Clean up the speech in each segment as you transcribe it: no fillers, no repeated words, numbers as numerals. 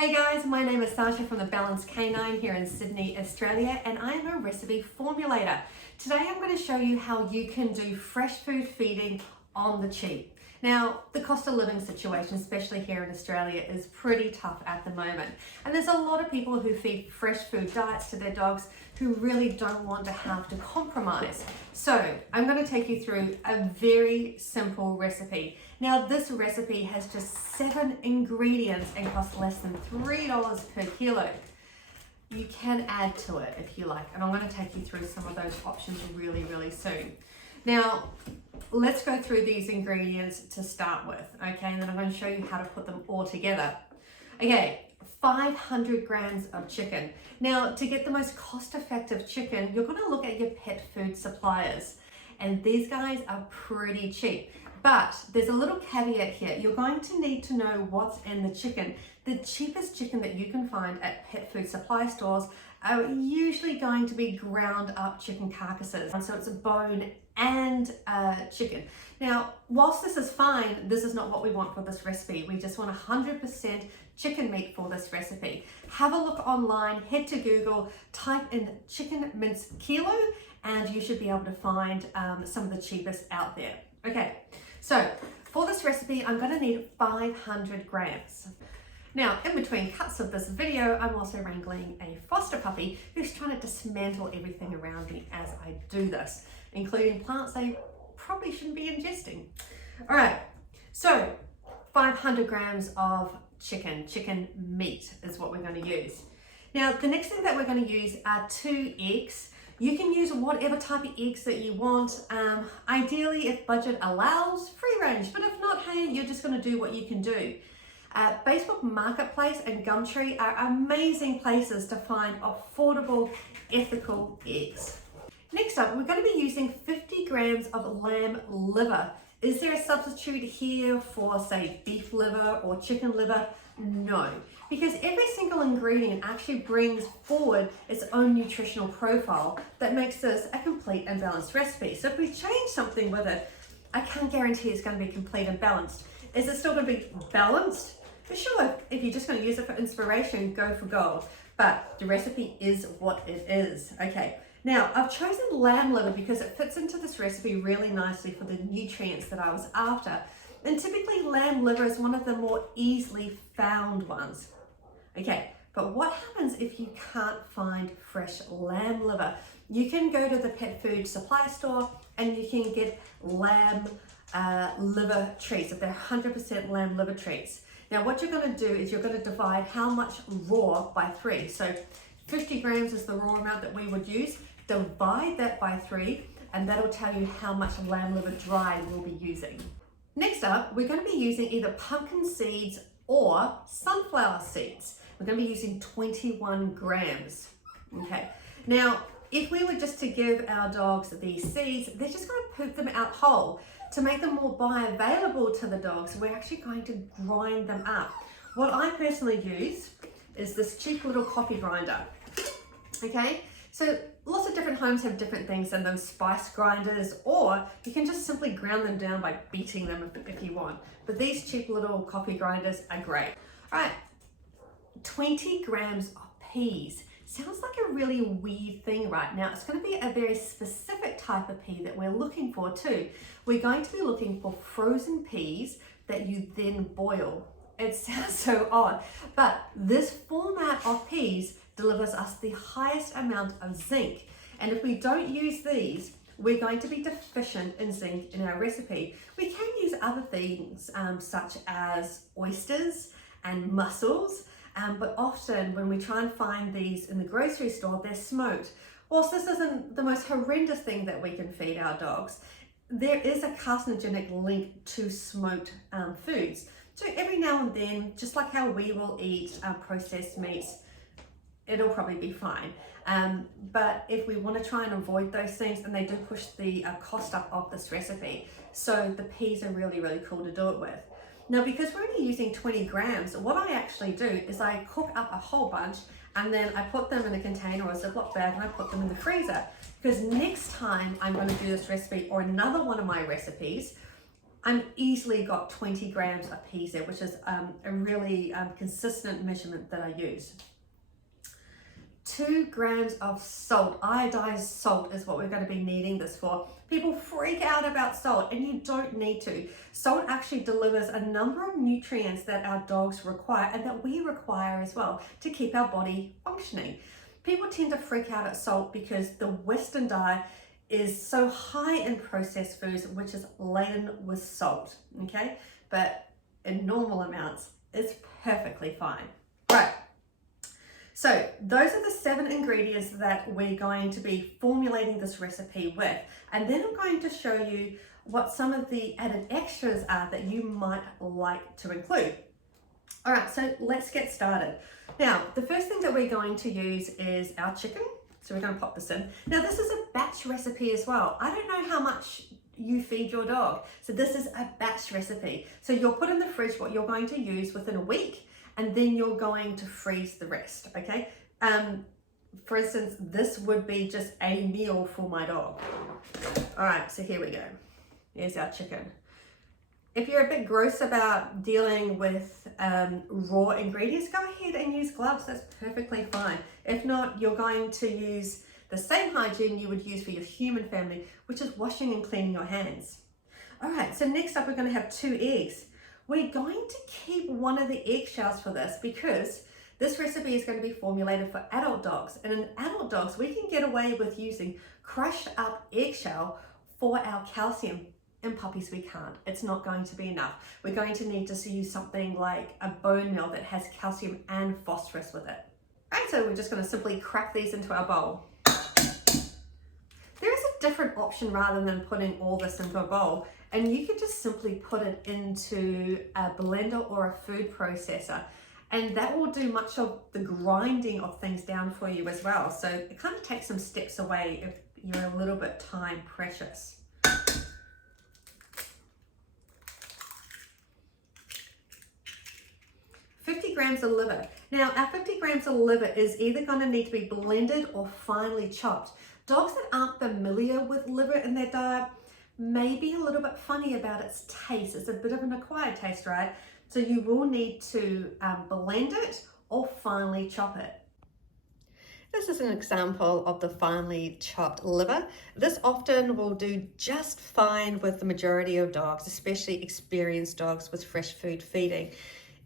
Hey guys, my name is Sasha from the Balanced Canine here in Sydney, Australia, and I am a recipe formulator. Today I'm going to show you how you can do fresh food feeding on the cheap. Now, the cost of living situation, especially here in Australia, is pretty tough at the moment. And there's a lot of people who feed fresh food diets to their dogs who really don't want to have to compromise. So I'm going to take you through a very simple recipe. Now, this recipe has just 7 ingredients and costs less than $3 per kilo. You can add to it if you like, and I'm going to take you through some of those options really soon. Now, let's go through these ingredients to start with, okay? And then I'm going to show you how to put them all together. Okay, 500 grams of chicken. Now, to get the most cost-effective chicken, you're going to look at your pet food suppliers, and these guys are pretty cheap. But there's a little caveat here. You're going to need to know what's in the chicken. The cheapest chicken that you can find at pet food supply stores are usually going to be ground up chicken carcasses. And so it's a bone and chicken. Now, whilst this is fine, this is not what we want for this recipe. We just want 100% chicken meat for this recipe. Have a look online, head to Google, type in chicken mince kilo, and you should be able to find some of the cheapest out there. Okay, so for this recipe, I'm going to need 500 grams. Now, in between cuts of this video, I'm also wrangling a foster puppy who's trying to dismantle everything around me as I do this, including plants they probably shouldn't be ingesting. All right, so 500 grams of chicken meat is what we're going to use. Now, the next thing that we're going to use are 2 eggs. You can use whatever type of eggs that you want. Ideally, if budget allows, free range, but if not, hey, you're just going to do what you can do. Facebook Marketplace and Gumtree are amazing places to find affordable, ethical eggs. Next up, we're going to be using 50 grams of lamb liver. Is there a substitute here for, say, beef liver or chicken liver? No, because every single ingredient actually brings forward its own nutritional profile that makes this a complete and balanced recipe. So if we change something with it, I can't guarantee it's going to be complete and balanced. Is it still going to be balanced? For sure, if you're just going to use it for inspiration, go for gold. But the recipe is what it is. Okay, now I've chosen lamb liver because it fits into this recipe really nicely for the nutrients that I was after. And typically lamb liver is one of the more easily found ones. Okay, but what happens if you can't find fresh lamb liver? You can go to the pet food supply store and you can get lamb liver treats, if they're 100% lamb liver treats. Now what you're going to do is you're going to divide how much raw by 3. So 50 grams is the raw amount that we would use. Divide that by 3 and that'll tell you how much lamb liver dry we'll be using. Next up, we're going to be using either pumpkin seeds or sunflower seeds. We're going to be using 21 grams. Okay. Now, if we were just to give our dogs these seeds, they're just going to poop them out whole. To make them more bioavailable to the dogs, we're actually going to grind them up. What I personally use is this cheap little coffee grinder. Okay. So lots of different homes have different things and those spice grinders, or you can just simply ground them down by beating them if you want. But these cheap little coffee grinders are great. All right, 20 grams of peas. Sounds like a really weird thing right now. It's going to be a very specific type of pea that we're looking for too. We're going to be looking for frozen peas that you then boil. It sounds so odd, but this format of peas delivers us the highest amount of zinc. And if we don't use these, we're going to be deficient in zinc in our recipe. We can use other things such as oysters and mussels, but often when we try and find these in the grocery store, they're smoked. Whilst this isn't the most horrendous thing that we can feed our dogs, there is a carcinogenic link to smoked foods. So every now and then, just like how we will eat processed meats, it'll probably be fine. But if we want to try and avoid those things, and they do push the cost up of this recipe, so the peas are really cool to do it with. Now, because we're only using 20 grams, what I actually do is I cook up a whole bunch and then I put them in a container or a Ziploc bag and I put them in the freezer. Because next time I'm going to do this recipe or another one of my recipes, I'm easily got 20 grams of peas there, which is a really consistent measurement that I use. 2 grams of salt, iodized salt is what we're going to be needing this for. People freak out about salt, and you don't need to. Salt actually delivers a number of nutrients that our dogs require and that we require as well to keep our body functioning. People tend to freak out at salt because the Western diet is so high in processed foods, which is laden with salt, okay? But in normal amounts, it's perfectly fine. Right. So those are the 7 ingredients that we're going to be formulating this recipe with. And then I'm going to show you what some of the added extras are that you might like to include. All right, so let's get started. Now, the first thing that we're going to use is our chicken. So we're going to pop this in. Now, this is a batch recipe as well. I don't know how much you feed your dog. So this is a batch recipe. So you'll put in the fridge what you're going to use within a week, and then you're going to freeze the rest, okay? For instance, this would be just a meal for my dog. All right, so here we go. Here's our chicken. If you're a bit gross about dealing with raw ingredients, go ahead and use gloves. That's perfectly fine. If not, you're going to use the same hygiene you would use for your human family, which is washing and cleaning your hands. All right, so next up, we're going to have 2 eggs. We're going to keep one of the eggshells for this because this recipe is going to be formulated for adult dogs. And in adult dogs, we can get away with using crushed up eggshell for our calcium. In puppies, we can't. It's not going to be enough. We're going to need to use something like a bone meal that has calcium and phosphorus with it. Right, so we're just going to simply crack these into our bowl. There is a different option rather than putting all this into a bowl, and you could just simply put it into a blender or a food processor, and that will do much of the grinding of things down for you as well. So it kind of takes some steps away if you're a little bit time precious. 50 grams of liver. Now, our 50 grams of liver is either going to need to be blended or finely chopped. Dogs that aren't familiar with liver in their diet may be a little bit funny about its taste. It's a bit of an acquired taste, right? So you will need to blend it or finely chop it. This is an example of the finely chopped liver. This often will do just fine with the majority of dogs, especially experienced dogs with fresh food feeding.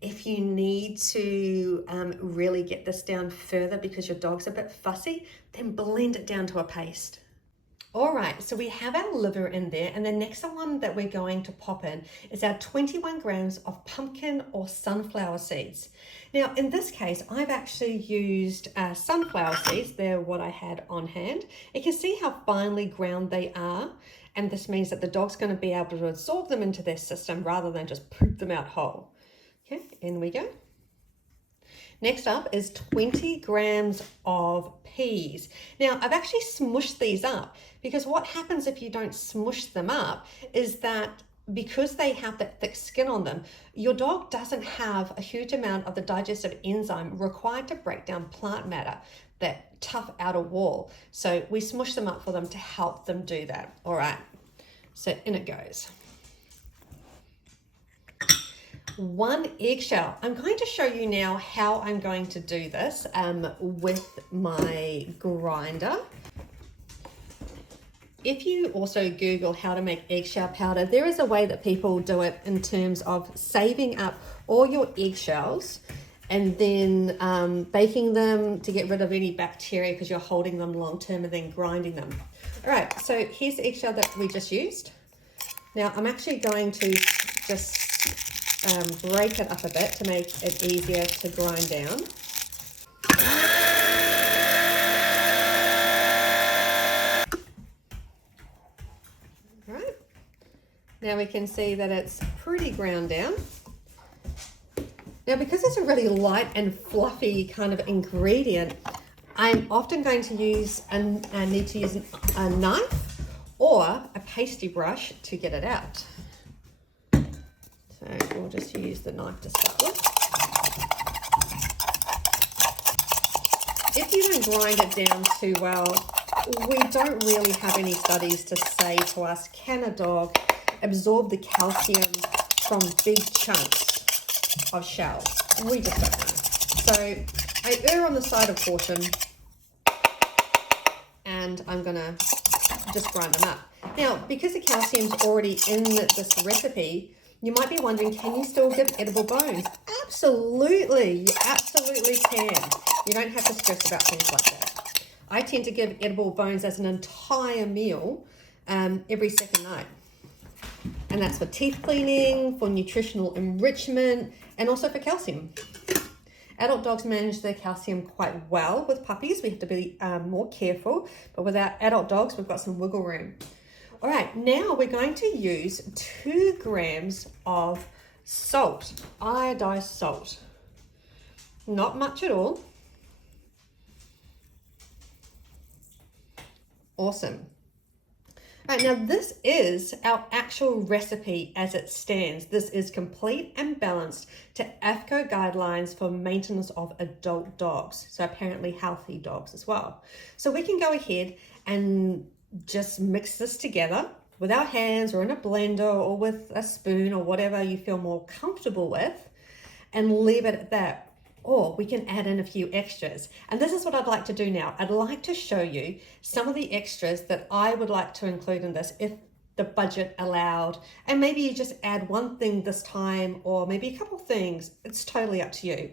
If you need to really get this down further because your dog's a bit fussy, then blend it down to a paste. All right, so we have our liver in there, and the next one that we're going to pop in is our 21 grams of pumpkin or sunflower seeds. Now, in this case, I've actually used sunflower seeds. They're what I had on hand. You can see how finely ground they are, and this means that the dog's going to be able to absorb them into their system rather than just poop them out whole. Okay, in we go. Next up is 20 grams of peas. Now, I've actually smushed these up because what happens if you don't smush them up is that because they have that thick skin on them, your dog doesn't have a huge amount of the digestive enzyme required to break down plant matter, that tough outer wall. So we smush them up for them to help them do that. All right, so in it goes. 1 eggshell. I'm going to show you now how I'm going to do this with my grinder. If you also Google how to make eggshell powder, there is a way that people do it in terms of saving up all your eggshells and then baking them to get rid of any bacteria because you're holding them long term and then grinding them. All right, so here's the eggshell that we just used. Now I'm actually going to just break it up a bit to make it easier to grind down. All right, now we can see that it's pretty ground down. Now, because it's a really light and fluffy kind of ingredient, I'm often going to use need to use a knife or a pasty brush to get it out. So we'll just use the knife to start with. If you don't grind it down too well, we don't really have any studies to say to us, can a dog absorb the calcium from big chunks of shells? We just don't know. So I err on the side of caution, and I'm gonna just grind them up. Now, because the calcium's already in this recipe, you might be wondering, can you still give edible bones? Absolutely, you absolutely can. You don't have to stress about things like that. I tend to give edible bones as an entire meal every second night. And that's for teeth cleaning, for nutritional enrichment, and also for calcium. Adult dogs manage their calcium quite well. With puppies, we have to be more careful, but with our adult dogs, we've got some wiggle room. All right, now we're going to use 2 grams of salt, iodized salt. Not much at all. Awesome. All right, now this is our actual recipe as it stands. This is complete and balanced to AAFCO guidelines for maintenance of adult dogs. So apparently healthy dogs as well. So we can go ahead and just mix this together with our hands or in a blender or with a spoon or whatever you feel more comfortable with, and leave it at that. Or we can add in a few extras. And this is what I'd like to do now. I'd like to show you some of the extras that I would like to include in this if the budget allowed. And maybe you just add one thing this time, or maybe a couple things. It's totally up to you.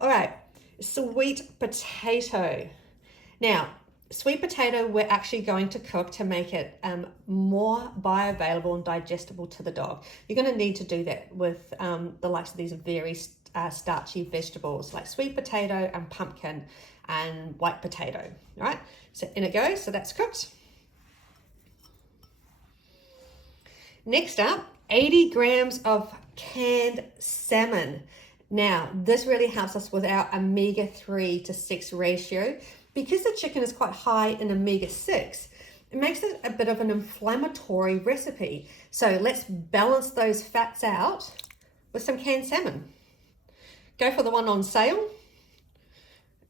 All right, sweet potato. Now, sweet potato, we're actually going to cook to make it more bioavailable and digestible to the dog. You're going to need to do that with the likes of these very starchy vegetables like sweet potato and pumpkin and white potato. All right, so in it goes. So that's cooked. Next up, 80 grams of canned salmon. Now, this really helps us with our omega-3 to 6 ratio. Because the chicken is quite high in omega-6, it makes it a bit of an inflammatory recipe. So let's balance those fats out with some canned salmon. Go for the one on sale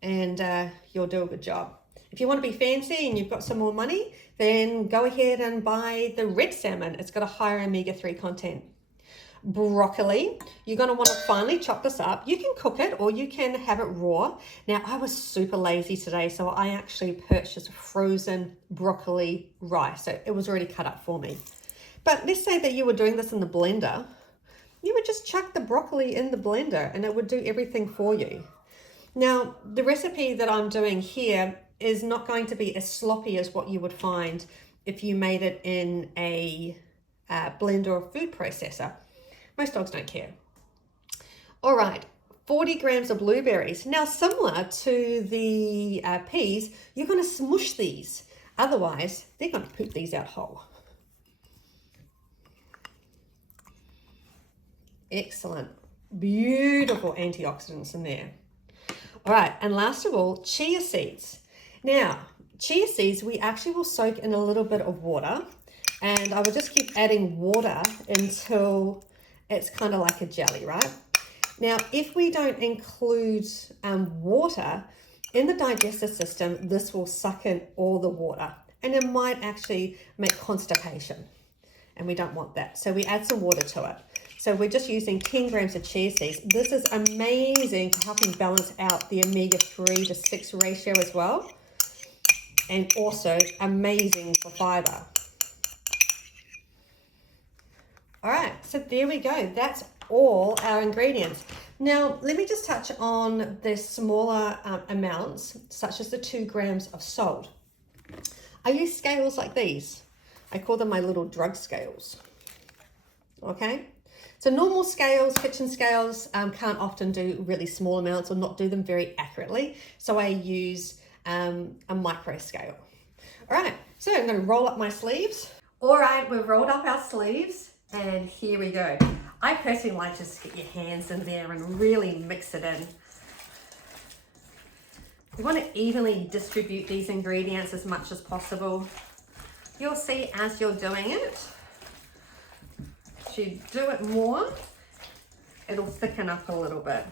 and you'll do a good job. If you want to be fancy and you've got some more money, then go ahead and buy the red salmon. It's got a higher omega-3 content. Broccoli, you're going to want to finely chop this up. You can cook it or you can have it raw. Now, I was super lazy today, so I actually purchased frozen broccoli rice. So it was already cut up for me. But let's say that you were doing this in the blender. You would just chuck the broccoli in the blender and it would do everything for you. Now, the recipe that I'm doing here is not going to be as sloppy as what you would find if you made it in a blender or food processor. Most dogs don't care. All right, 40 grams of blueberries. Now, similar to the peas, you're going to smush these. Otherwise, they're going to poop these out whole. Excellent. Beautiful antioxidants in there. All right, and last of all, chia seeds. Now, chia seeds, we actually will soak in a little bit of water, and I will just keep adding water until it's kind of like a jelly, right? Now, if we don't include water in the digestive system, this will suck in all the water, and it might actually make constipation, and we don't want that. So we add some water to it. So we're just using 10 grams of chia seeds. This is amazing for helping balance out the omega-3 to 6 ratio as well, and also amazing for fiber. All right, so there we go. That's all our ingredients. Now, let me just touch on the smaller amounts, such as the 2 grams of salt. I use scales like these. I call them my little drug scales. Okay? So normal scales, kitchen scales, can't often do really small amounts or not do them very accurately. So I use a micro scale. All right, so I'm going to roll up my sleeves. All right, we've rolled up our sleeves and here we go. I personally like to just get your hands in there and really mix it in. You want to evenly distribute these ingredients as much as possible. You'll see as you're doing it, you do it more, it'll thicken up a little bit.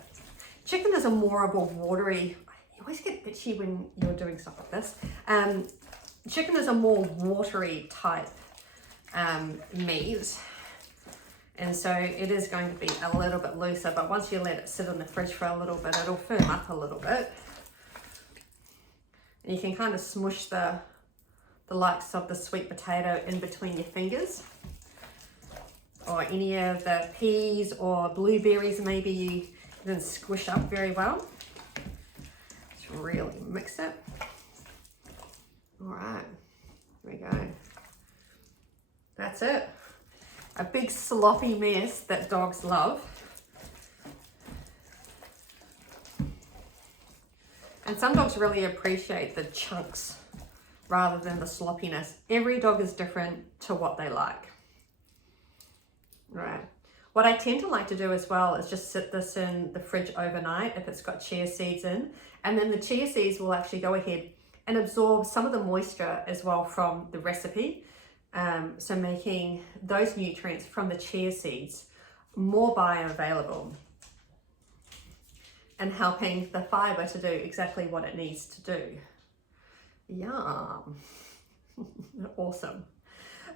Chicken is a more of a watery, you always get itchy when you're doing stuff like this. Chicken is a more watery type meat. And so it is going to be a little bit looser, but once you let it sit in the fridge for a little bit, it'll firm up a little bit. And you can kind of smush the likes of the sweet potato in between your fingers, or any of the peas or blueberries maybe you can squish up very well. Just really mix it. All right, here we go. That's it. A big sloppy mess that dogs love. And some dogs really appreciate the chunks rather than the sloppiness. Every dog is different to what they like. Right. What I tend to like to do as well is just sit this in the fridge overnight if it's got chia seeds in, and then the chia seeds will actually go ahead and absorb some of the moisture as well from the recipe. So making those nutrients from the chia seeds more bioavailable and helping the fiber to do exactly what it needs to do. Yum. Awesome.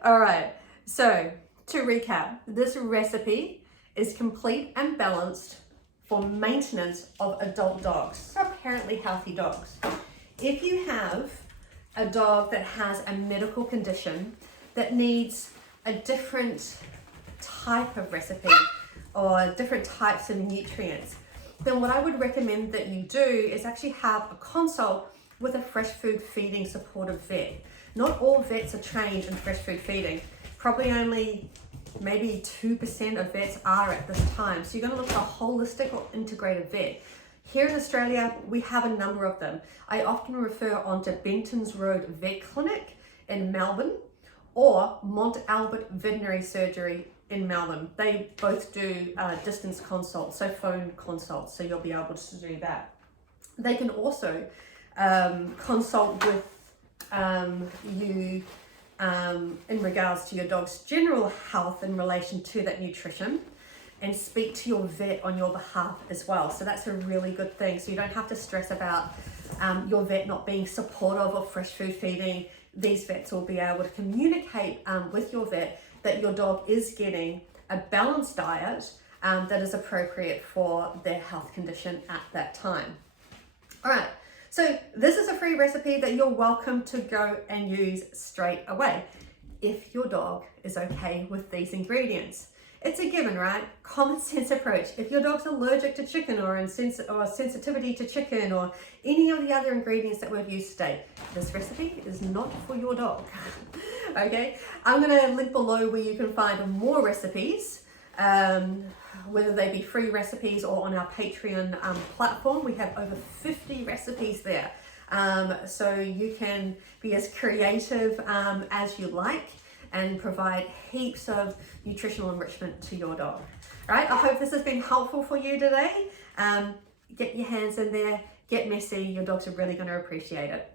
All right, so to recap, this recipe is complete and balanced for maintenance of adult dogs, so apparently healthy dogs. If you have a dog that has a medical condition that needs a different type of recipe or different types of nutrients, then what I would recommend that you do is actually have a consult with a fresh food feeding supportive vet. Not all vets are trained in fresh food feeding. Probably only maybe 2% of vets are at this time. So you're going to look for a holistic or integrated vet. Here in Australia, we have a number of them. I often refer on to Benton's Road Vet Clinic in Melbourne or Mont Albert Veterinary Surgery in Melbourne. They both do distance consults, so phone consults, so you'll be able to do that. They can also consult with you in regards to your dog's general health in relation to that nutrition, and speak to your vet on your behalf as well. So that's a really good thing. So you don't have to stress about your vet not being supportive of fresh food feeding. These vets will be able to communicate with your vet that your dog is getting a balanced diet that is appropriate for their health condition at that time. All right, so this is a free recipe that you're welcome to go and use straight away if your dog is okay with these ingredients. It's a given, right? Common sense approach. If your dog's allergic to chicken or sensitivity to chicken or any of the other ingredients that we've used today, this recipe is not for your dog. Okay, I'm going to link below where you can find more recipes, whether they be free recipes or on our Patreon platform. We have over 50 recipes there. So you can be as creative as you like and provide heaps of nutritional enrichment to your dog. All right, I hope this has been helpful for you today. Get your hands in there, get messy. Your dogs are really going to appreciate it.